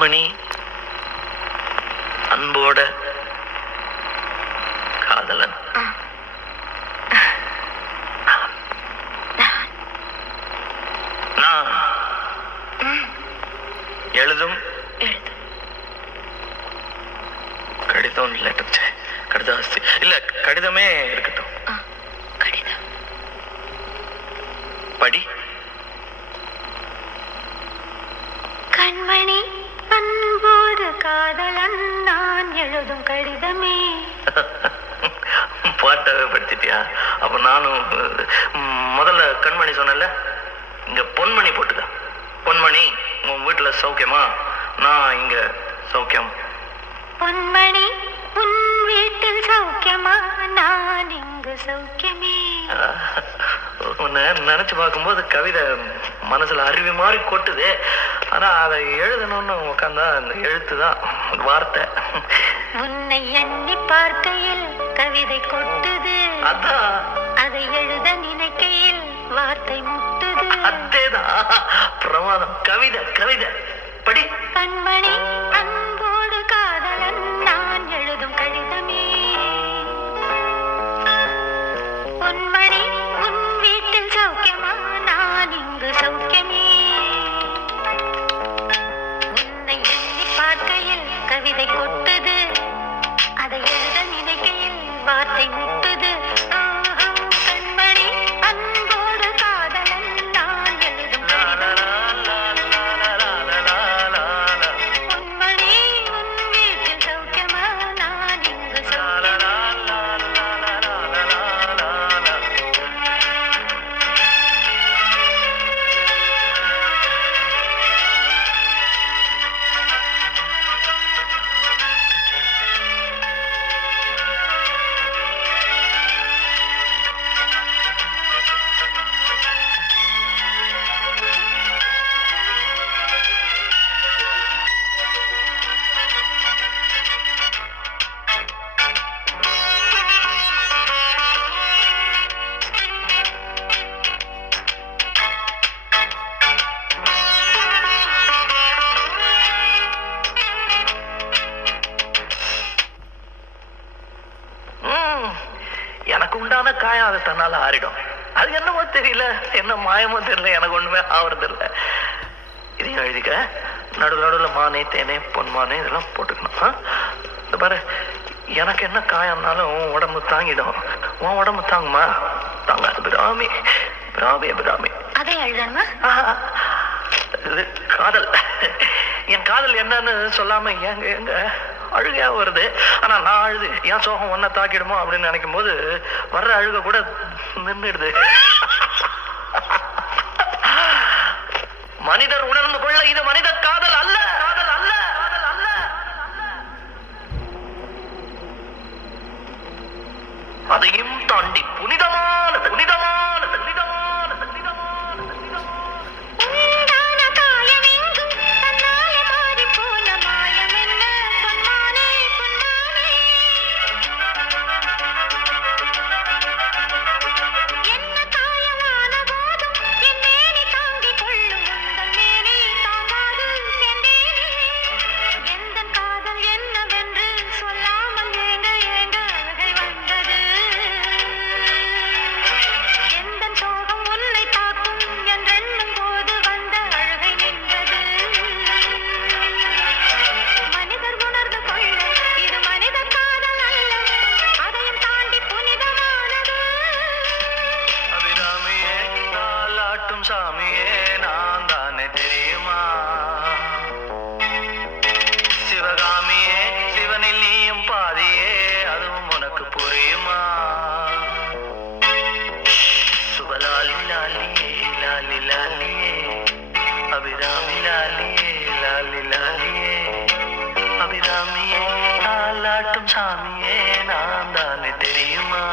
கண்மணி அன்போட காதலன். நான் எழுதும் கடிதம் கடிதாஸ்தி இல்ல, கடிதமே இருக்கட்டும். கடிதம் படி. கண்மணி அன்போடு காதலன் நான் எழுதும் கடிதமே. பாட்டாவே படிச்சிட்டியா? அப்ப நானும் முதல்ல கண்மணி சொன்னல, இங்க பொன்மணி போட்டுக்க. பொன்மணி, உன் வீட்டுல சௌக்கியமா? நான் இங்க சௌக்கியம். பொன்மணி, உன் வீட்டில் சௌக்கியமா? நான் இங்கு சௌக்கியமே. உன்னை நினைச்சு பார்க்கும்போது கவிதை மனசுல அருவி மாதிரி கொட்டுது. ஆனா அதை எழுதணும்னு உட்காந்தா அந்த எழுத்துதான் வார்த்தை. உன்னை எண்ணி பார்க்கையில் கவிதை கொட்டுது, அதான் அதை எழுத நினைக்கையில் வார்த்தை முட்டுது. அதேதான் பிரமாதம். கவிதை கவிதை படி. கண்மணி அன்போடு காதலன் நான் எழுதும் கடிதமே. பொன்மணி, உன் வீட்டில் சௌக்கியமா? நான் இங்கு சௌக்கியமே. உன்னை எண்ணி பார்க்கையில் கவிதை கொட்டுது, அதை எழுத நினைக்கையில் வார்த்தை முட்டுது. கண்மணி அன்போடு காதலன் நான் எழுதும் பொன்மணி, உன் வீட்டில் சௌக்கியமா? நான் இங்கு சௌக்கியமே. எனக்கு உண்டான காயம் அது தன்னால ஆறிடும். அது என்னமோ தெரியல, என்ன மாயமோ தெரியல, எனக்கு ஒண்ணுமே ஆவறது இல்லை. இதையும் எழுதிக்க. நடுவில் மானே தேனே பொன்மானே இதெல்லாம் போட்டுக்கணும். இந்த பாரு, எனக்கு என்ன காயம்னாலும் உன் உடம்பு தாங்கிடும். உன் உடம்பு தாங்குமா? தாங்காது. பிராமி பிராமி பிராமி. அதை எழுதணுமா? இது காதல். என் காதல் என்னன்னு சொல்லாம எங்க எங்க அழுகையா வருது. ஆனா நான் அழுது என் சோகம் ஒன்ன தாக்கிடுமோ அப்படின்னு நினைக்கும் போது வர்ற அழுக கூட நின்றுடுது. மனிதர் உணர்ந்து கொள்ள இது மனித காதல் அல்ல. காதல் அல்ல. காதல் அல்ல. அதையும் தாண்டி புனிதமானது. புனிதமானது. புனிதமானது. புனிதமானது. உண்டான காயமெங்கும் தன்னாலே மாறிப் போன மாயமென்ன? பொன்மானே, பொன்மானே. என்ன காயமான போதும் என் மேனி தாங்கிக் கொள்ளும், உந்தன் மேனி தாங்காது சென்றேனே. எந்தன் காதல் என்னவென்று சொல்லாமல் ஏங்க ஏங்க அழுகை வந்தது. எந்தன் சோகம் உன்னை தாக்கும் என்றெண்ணும் போது வந்த அழுகை நின்றது. மனிதர் உணர்ந்து கொள்ள இது மனித காதல் அல்ல, அதையும் தாண்டி புனிதமானது. அபிராமியே, தாலாட்டும் சாமியே, நான் தானே தெரியுமா? சிவகாமியே, சிவனில் நீயும் பாதியே, அதுவும் உனக்கு புரியுமா? சுபலாலி லாலியே, லாலி லாலியே, அபிராமி லாலியே, லாலி லாலியே, அபிராமியே, தாலாட்டும் சாமியே, நான் தானே தெரியுமா?